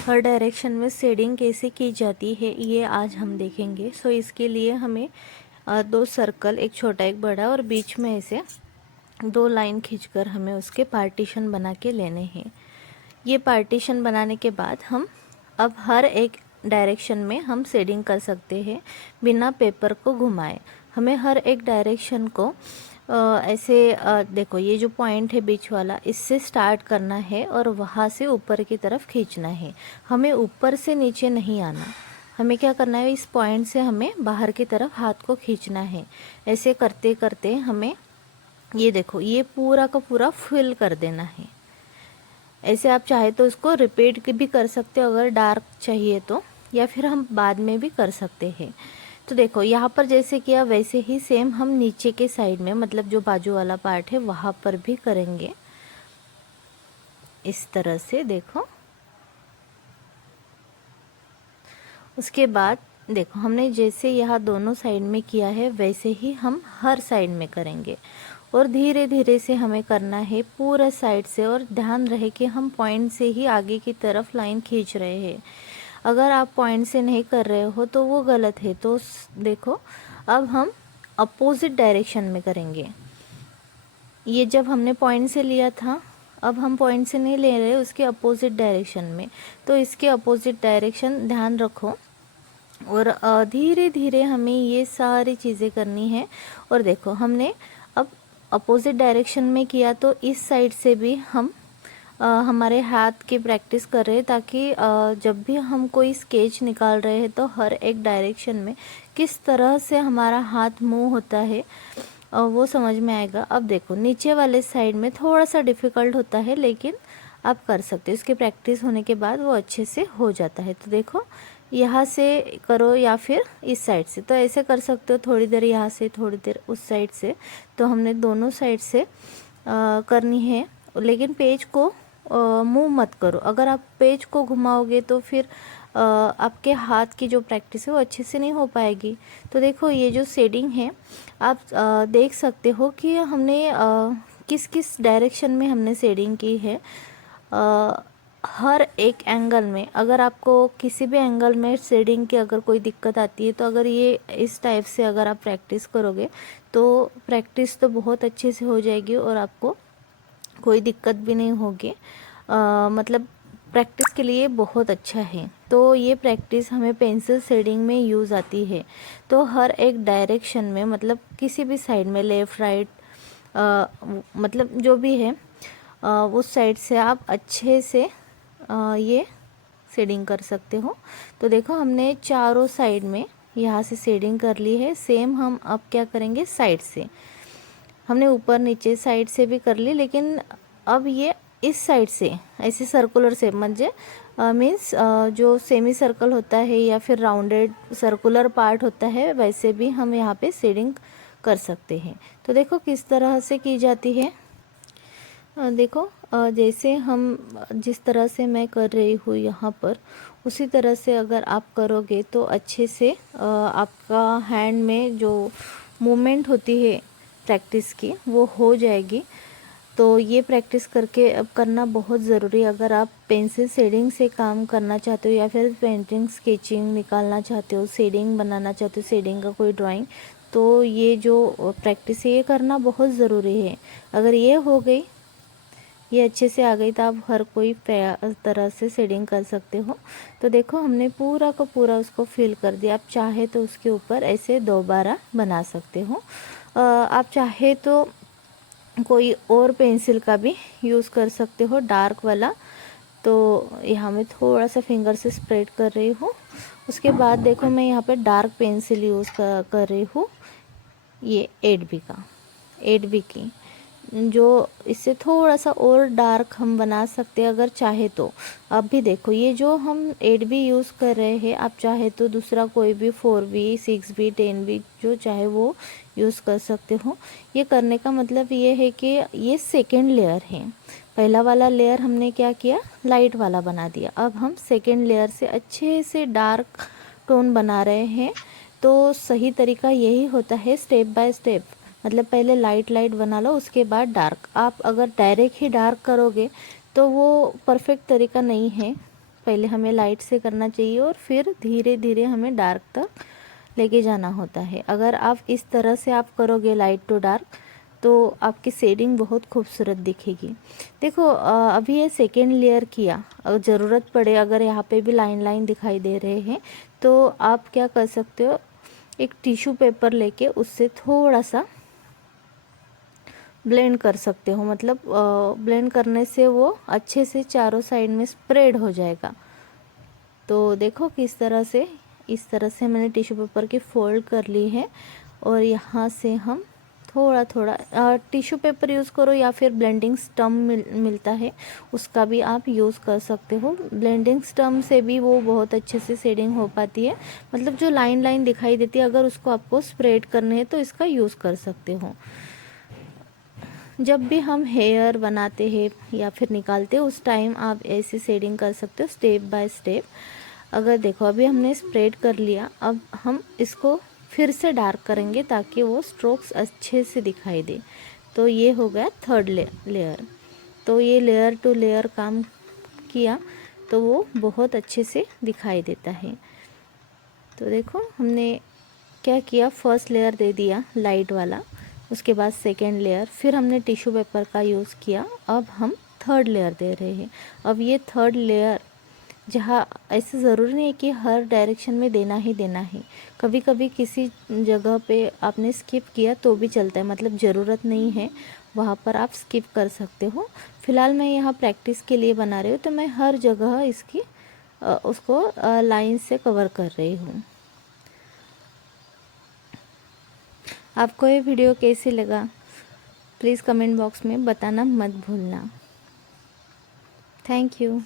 हर direction में shading कैसे की जाती है ये आज हम देखेंगे। सो इसके लिए हमें दो सर्कल, एक छोटा एक बड़ा, और बीच में ऐसे दो लाइन खींचकर हमें उसके पार्टीशन बना के लेने हैं। ये पार्टीशन बनाने के बाद हम अब हर एक डायरेक्शन में हम शेडिंग कर सकते हैं बिना पेपर को घुमाए। हमें हर एक डायरेक्शन को ऐसे देखो, ये जो पॉइंट है बीच वाला, इससे स्टार्ट करना है और वहाँ से ऊपर की तरफ खींचना है। हमें ऊपर से नीचे नहीं आना। हमें क्या करना है, इस पॉइंट से हमें बाहर की तरफ हाथ को खींचना है। ऐसे करते करते हमें ये देखो, ये पूरा का पूरा फिल कर देना है। ऐसे आप चाहे तो उसको रिपीट भी कर सकते हो अगर डार्क चाहिए तो, या फिर हम बाद में भी कर सकते हैं। तो देखो, यहाँ पर जैसे किया वैसे ही सेम हम नीचे के साइड में, मतलब जो बाजू वाला पार्ट है वहाँ पर भी करेंगे इस तरह से। देखो, उसके बाद देखो, हमने जैसे यहाँ दोनों साइड में किया है वैसे ही हम हर साइड में करेंगे। और धीरे धीरे से हमें करना है पूरा साइड से, और ध्यान रहे कि हम पॉइंट से ही आगे की तरफ लाइन खींच रहे हैं। अगर आप पॉइंट से नहीं कर रहे हो तो वो गलत है। तो देखो, अब हम अपोजिट डायरेक्शन में करेंगे। ये जब हमने पॉइंट से लिया था, अब हम पॉइंट से नहीं ले रहे, उसके अपोजिट डायरेक्शन में। तो इसके अपोजिट डायरेक्शन ध्यान रखो, और धीरे धीरे हमें ये सारी चीज़ें करनी है। और देखो, हमने अब अपोजिट डायरेक्शन में किया तो इस साइड से भी हम हमारे हाथ की प्रैक्टिस कर रहे हैं, ताकि जब भी हम कोई स्केच निकाल रहे हैं तो हर एक डायरेक्शन में किस तरह से हमारा हाथ मूव होता है वो समझ में आएगा। अब देखो, नीचे वाले साइड में थोड़ा सा डिफ़िकल्ट होता है, लेकिन आप कर सकते हो। इसकी प्रैक्टिस होने के बाद वो अच्छे से हो जाता है। तो देखो, यहाँ से करो या फिर इस साइड से, तो ऐसे कर सकते हो। थोड़ी देर यहाँ से, थोड़ी देर उस साइड से। तो हमने दोनों साइड से करनी है, लेकिन पेज को मूव मत करो। अगर आप पेज को घुमाओगे तो फिर आपके हाथ की जो प्रैक्टिस है वो अच्छे से नहीं हो पाएगी। तो देखो, ये जो शेडिंग है आप देख सकते हो कि हमने किस किस डायरेक्शन में हमने शेडिंग की है। हर एक एंगल में, अगर आपको किसी भी एंगल में शेडिंग की अगर कोई दिक्कत आती है, तो अगर ये इस टाइप से अगर आप प्रैक्टिस करोगे तो प्रैक्टिस तो बहुत अच्छे से हो जाएगी और आपको कोई दिक्कत भी नहीं होगी। मतलब प्रैक्टिस के लिए बहुत अच्छा है। तो ये प्रैक्टिस हमें पेंसिल शेडिंग में यूज़ आती है। तो हर एक डायरेक्शन में, मतलब किसी भी साइड में, लेफ़्ट राइट, मतलब जो भी है उस साइड से आप अच्छे से ये शेडिंग कर सकते हो। तो देखो, हमने चारों साइड में यहाँ से शेडिंग कर ली है। सेम हम अब क्या करेंगे, साइड से हमने ऊपर नीचे साइड से भी कर ली, लेकिन अब ये इस साइड से ऐसे सर्कुलर से, म्हणजे मीन्स जो सेमी सर्कल होता है या फिर राउंडेड सर्कुलर पार्ट होता है, वैसे भी हम यहाँ पे शेडिंग कर सकते हैं। तो देखो किस तरह से की जाती है। देखो, जैसे हम जिस तरह से मैं कर रही हूँ यहाँ पर, उसी तरह से अगर आप करोगे तो अच्छे से आपका हैंड में जो मूवमेंट होती है प्रैक्टिस की वो हो जाएगी। तो ये प्रैक्टिस करके अब करना बहुत ज़रूरी है। अगर आप पेंसिल शेडिंग से काम करना चाहते हो या फिर पेंटिंग स्केचिंग निकालना चाहते हो, शेडिंग बनाना चाहते हो, शेडिंग का कोई ड्राइंग, तो ये जो प्रैक्टिस है ये करना बहुत ज़रूरी है। अगर ये हो गई, ये अच्छे से आ गई, तो आप हर कोई तरह से शेडिंग कर सकते हो। तो देखो, हमने पूरा का पूरा उसको फिल कर दिया। आप चाहे तो उसके ऊपर ऐसे दोबारा बना सकते हो। आप चाहे तो कोई और पेंसिल का भी यूज़ कर सकते हो, डार्क वाला। तो यहाँ मैं थोड़ा सा फिंगर से स्प्रेड कर रही हूँ। उसके बाद देखो, मैं यहाँ पे डार्क पेंसिल यूज़ कर रही हूँ, ये 8B का, 8B की, जो इससे थोड़ा सा और डार्क हम बना सकते हैं अगर चाहे तो। अब भी देखो, ये जो हम 8B यूज़ कर रहे हैं, आप चाहे तो दूसरा कोई भी 4B, 6B, 10B जो चाहे वो यूज़ कर सकते हो। ये करने का मतलब ये है कि ये सेकेंड लेयर है। पहला वाला लेयर हमने क्या किया, लाइट वाला बना दिया। अब हम सेकेंड लेयर से अच्छे से डार्क टोन बना रहे हैं। तो सही तरीका यही होता है, स्टेप बाय स्टेप। मतलब पहले लाइट लाइट बना लो, उसके बाद डार्क। आप अगर डायरेक्ट ही डार्क करोगे तो वो परफेक्ट तरीका नहीं है। पहले हमें लाइट से करना चाहिए और फिर धीरे धीरे हमें डार्क तक लेके जाना होता है। अगर आप इस तरह से आप करोगे लाइट टू डार्क तो आपकी शेडिंग बहुत खूबसूरत दिखेगी। देखो अभी ये सेकेंड लेयर किया, अगर ज़रूरत पड़े, अगर यहाँ पे भी लाइन लाइन दिखाई दे रहे हैं तो आप क्या कर सकते हो, एक टिश्यू पेपर लेके उससे थोड़ा सा ब्लेंड कर सकते हो। मतलब ब्लेंड करने से वो अच्छे से चारों साइड में स्प्रेड हो जाएगा। तो देखो किस तरह से, इस तरह से मैंने टिश्यू पेपर की फोल्ड कर ली है और यहाँ से हम थोड़ा थोड़ा टिश्यू पेपर यूज़ करो या फिर ब्लेंडिंग स्टम मिलता है उसका भी आप यूज़ कर सकते हो। ब्लेंडिंग स्टम से भी वो बहुत अच्छे से शेडिंग हो पाती है। मतलब जो लाइन लाइन दिखाई देती है, अगर उसको आपको स्प्रेड करने है तो इसका यूज़ कर सकते हो। जब भी हम हेयर बनाते हैं या फिर निकालते हैं उस टाइम आप ऐसे शेडिंग कर सकते हो स्टेप बाय स्टेप। अगर देखो अभी हमने स्प्रेड कर लिया, अब हम इसको फिर से डार्क करेंगे ताकि वो स्ट्रोक्स अच्छे से दिखाई दे। तो ये हो गया थर्ड लेयर। तो ये लेयर टू लेयर काम किया तो वो बहुत अच्छे से दिखाई देता है। तो देखो हमने क्या किया, फर्स्ट लेयर दे दिया लाइट वाला, उसके बाद सेकेंड लेयर, फिर हमने टिश्यू पेपर का यूज़ किया, अब हम थर्ड लेयर दे रहे हैं। अब ये थर्ड लेयर जहाँ ऐसे ज़रूरी नहीं है कि हर डायरेक्शन में देना ही देना है, कभी कभी किसी जगह पे आपने स्किप किया तो भी चलता है, मतलब ज़रूरत नहीं है वहाँ पर आप स्किप कर सकते हो। फ़िलहाल मैं यहाँ प्रैक्टिस के लिए बना रही हूँ तो मैं हर जगह इसकी उसको लाइन से कवर कर रही हूँ। आपको ये वीडियो कैसे लगा प्लीज़ कमेंट बॉक्स में बताना मत भूलना। Thank you.